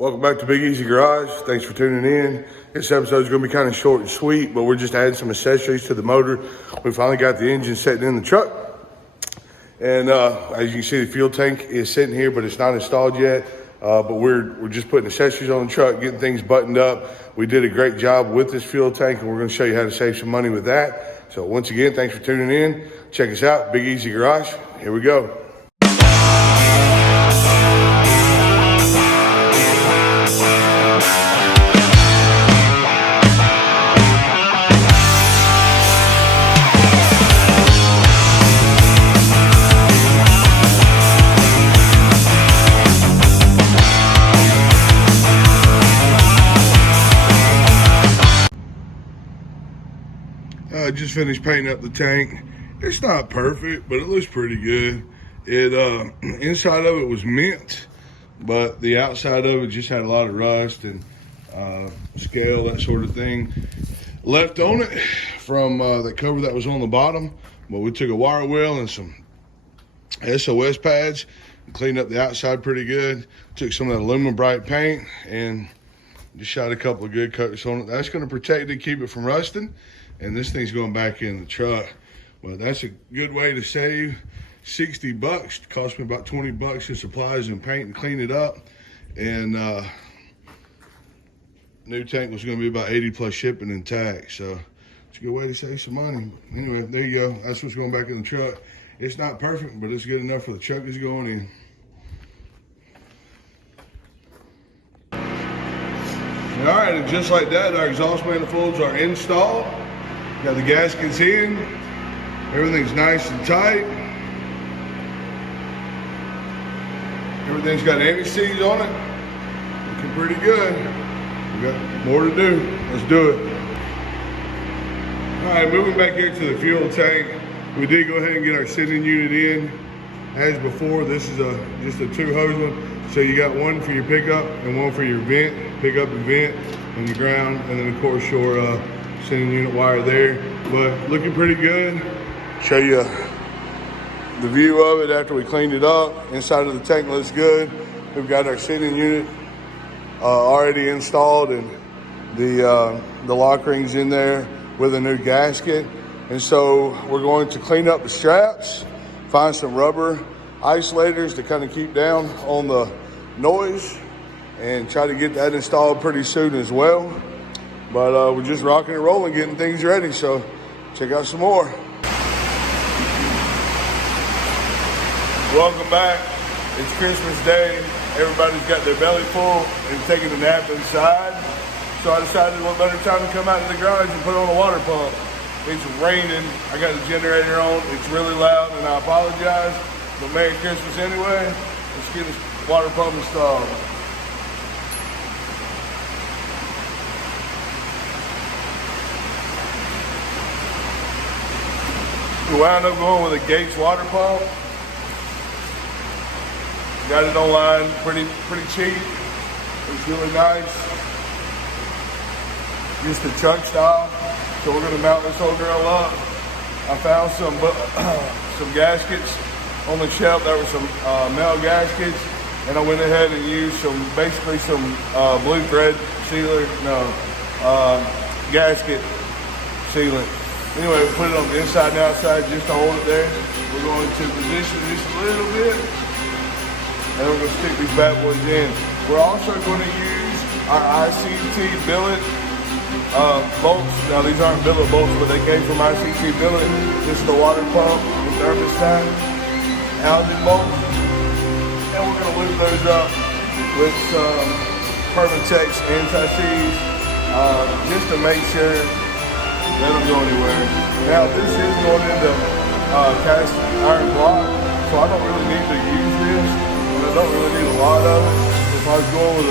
Welcome back to Big Easy Garage. Thanks for tuning in. This episode is going to be kind of short and sweet, but we're just adding some accessories to the motor. We finally got the engine sitting in the truck. And as you can see, the fuel tank is sitting here, but it's not installed yet. But we're just putting accessories on the truck, getting things buttoned up. We did a great job with this fuel tank, and we're going to show you how to save some money with that. So once again, thanks for tuning in. Check us out, Big Easy Garage. Here we go. I just finished painting up the tank. It's not perfect, but it looks pretty good. It inside of it was mint, but the outside of it just had a lot of rust and scale, that sort of thing left on it from the cover that was on the bottom. But we took a wire wheel and some SOS pads and cleaned up the outside pretty good. Took some of that aluminum bright paint and just shot a couple of good coats on it. That's going to protect it, keep it from rusting. And this thing's going back in the truck. Well, that's a good way to save $60. It cost me about $20 in supplies and paint and clean it up. And new tank was going to be about 80 plus shipping and tax. So it's a good way to save some money. Anyway, there you go. That's what's going back in the truck. It's not perfect, but it's good enough for the truck that's going in. All right, and just like that, our exhaust manifolds are installed. Got the gaskets in. Everything's nice and tight. Everything's got anti-seize on it. Looking pretty good. We got more to do. Let's do it. All right, moving back here to the fuel tank. We did go ahead and get our sending unit in. As before, this is just a 2-hose one. So you got one for your pickup and one for your vent, pickup and vent, and the ground, and then of course your sending unit wire there. But looking pretty good. Show you the view of it after we cleaned it up. Inside of the tank looks good. We've got our sending unit already installed, and the lock rings in there with a new gasket. And so we're going to clean up the straps, find some rubber isolators to kind of keep down on the noise, and try to get that installed pretty soon as well. But we're just rocking and rolling, getting things ready. So check out some more. Welcome back. It's Christmas Day. Everybody's got their belly full and taking a nap inside. So I decided what better time to come out to the garage and put on a water pump. It's raining. I got the generator on. It's really loud, and I apologize. But Merry Christmas anyway. Let's get this water pump installed. We wound up going with a Gates water pump. Got it online, pretty cheap. It's really nice. Just a truck style. So we're gonna mount this whole girl up. I found some gaskets on the shelf. There were some metal gaskets, and I went ahead and used basically some blue thread sealer, gasket sealant. Anyway, we put it on the inside and outside just to hold it there. We're going to position this a little bit, and we're going to stick these bad boys in. We're also going to use our ICT billet bolts. Now these aren't billet bolts, but they came from ICT billet. This is the water pump, the thermostat, housing bolts. And we're going to lube those up with some Permatex anti-seize just to make sure they don't go anywhere. Now this is going into cast iron block, so I don't really need to use this, and I don't really need a lot of it. If I was going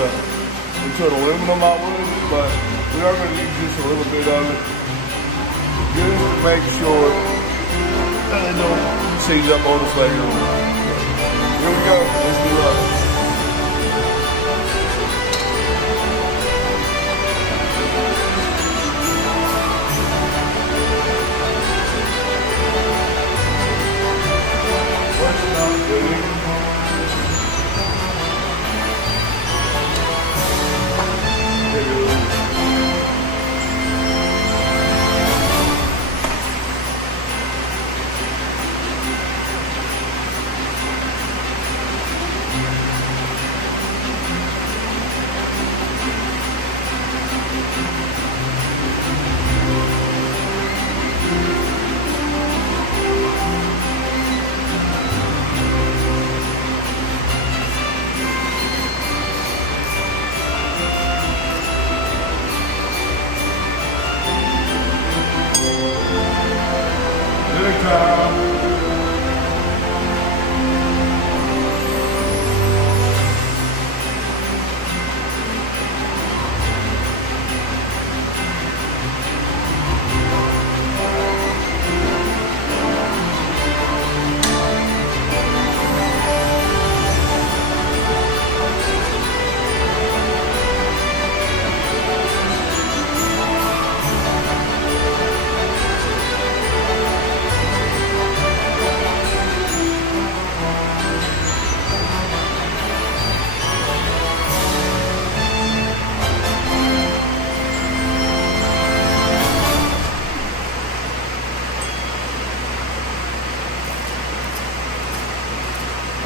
into an aluminum, I would, but we are going to use just a little bit of it, just to make sure that they don't seize up on us later on. Here we go, let's do it.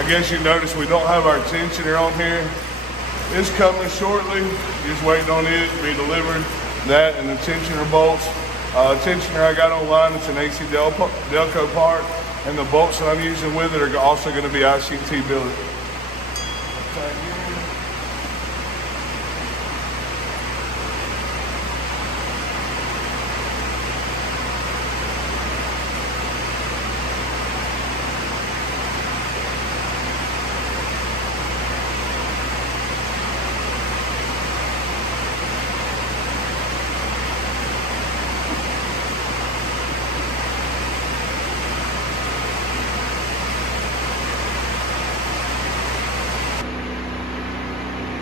I guess you notice we don't have our tensioner on here. It's coming shortly. Just waiting on it to be delivered. That and the tensioner bolts. Tensioner I got online, it's an AC Delco part. And the bolts that I'm using with it are also going to be ICT billet.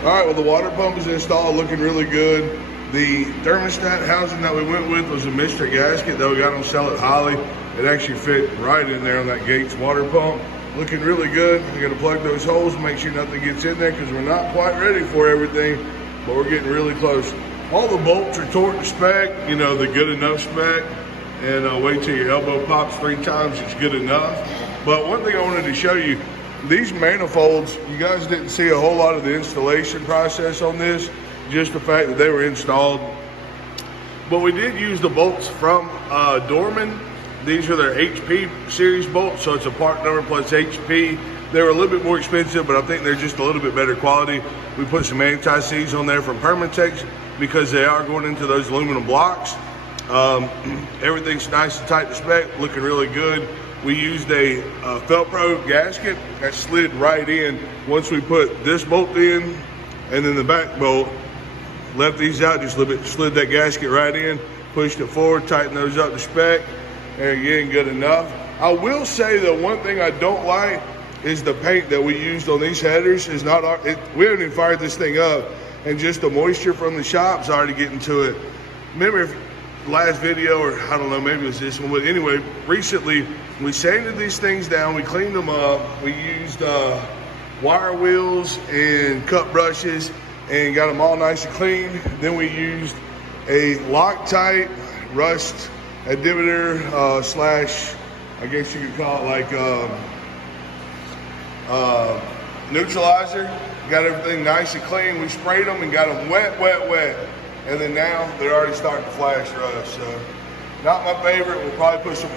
All right, well, the water pump is installed, looking really good. The thermostat housing that we went with was a mystery gasket that we got on sale at Holly. It actually fit right in there on that Gates water pump. Looking really good. We're gonna plug those holes, make sure nothing gets in there because we're not quite ready for everything, but we're getting really close. All the bolts are torqued to spec, you know, the good enough spec, and wait till your elbow pops 3 times, it's good enough. But one thing I wanted to show you, these manifolds, you guys didn't see a whole lot of the installation process on this, just the fact that they were installed. But we did use the bolts from Dorman. These are their HP series bolts, so it's a part number plus HP. They were a little bit more expensive, but I think they're just a little bit better quality. We put some anti-seize on there from Permatex because they are going into those aluminum blocks. Everything's nice and tight to spec, looking really good. We used a Velcro gasket that slid right in once we put this bolt in, and then the back bolt, left these out just a little bit, slid that gasket right in, pushed it forward, tightened those up to spec, and again, good enough. I will say that one thing I don't like is the paint that we used on these headers is not our, we haven't even fired this thing up, and just the moisture from the shop's already getting to it. Remember, last video, or I don't know, maybe it was this one, but anyway, recently we sanded these things down, we cleaned them up, we used wire wheels and cut brushes and got them all nice and clean. Then we used a Loctite rust inhibitor slash, I guess you could call it like neutralizer. Got everything nice and clean. We sprayed them and got them wet. And then now they're already starting to flash rust. So not my favorite. We'll probably put some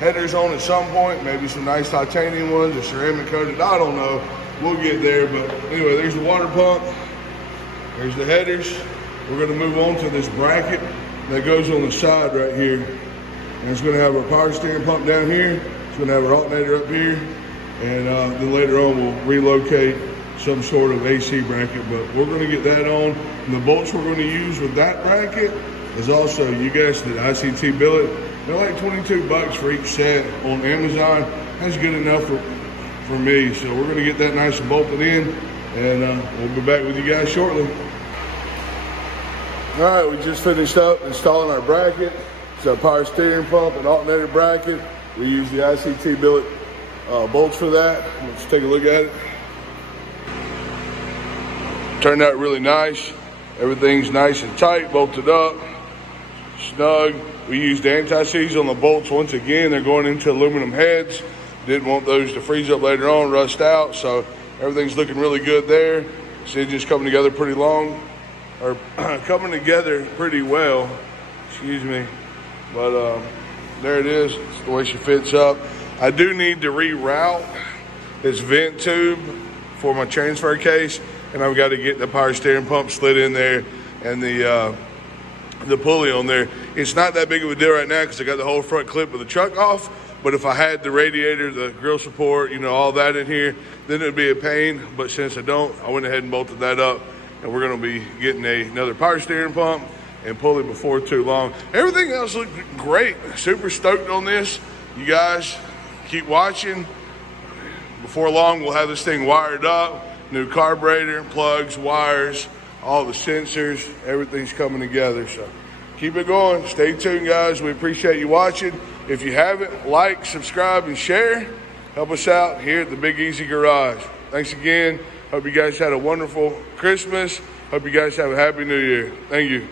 headers on at some point, maybe some nice titanium ones or ceramic coated. I don't know. We'll get there. But anyway, there's the water pump. There's the headers. We're going to move on to this bracket that goes on the side right here. And it's going to have our power steering pump down here. It's going to have our alternator up here. And then later on we'll relocate some sort of AC bracket, but we're going to get that on. And the bolts we're going to use with that bracket is also, you guessed it, ICT billet. They're like 22 bucks for each set on Amazon. That's good enough for me. So we're going to get that nice and bolted in, and we'll be back with you guys shortly. All right, we just finished up installing our bracket. It's our power steering pump and alternator bracket. We use the ICT billet bolts for that. Let's take a look at it. Turned out really nice. Everything's nice and tight, bolted up, snug. We used anti-seize on the bolts once again. They're going into aluminum heads. Didn't want those to freeze up later on, rust out. So everything's looking really good there. This engine's coming together pretty coming together pretty well. Excuse me. But there it is. It's the way she fits up. I do need to reroute this vent tube for my transfer case. And I've got to get the power steering pump slid in there and the pulley on there. It's not that big of a deal right now because I got the whole front clip of the truck off. But if I had the radiator, the grill support, you know, all that in here, then it'd be a pain. But since I don't, I went ahead and bolted that up. And we're going to be getting another power steering pump and pulley before too long. Everything else looked great. Super stoked on this. You guys keep watching. Before long, we'll have this thing wired up. New carburetor, plugs, wires, all the sensors, everything's coming together. So keep it going. Stay tuned, guys. We appreciate you watching. If you haven't, like, subscribe, and share. Help us out here at the Big Easy Garage. Thanks again. Hope you guys had a wonderful Christmas. Hope you guys have a happy New Year. Thank you.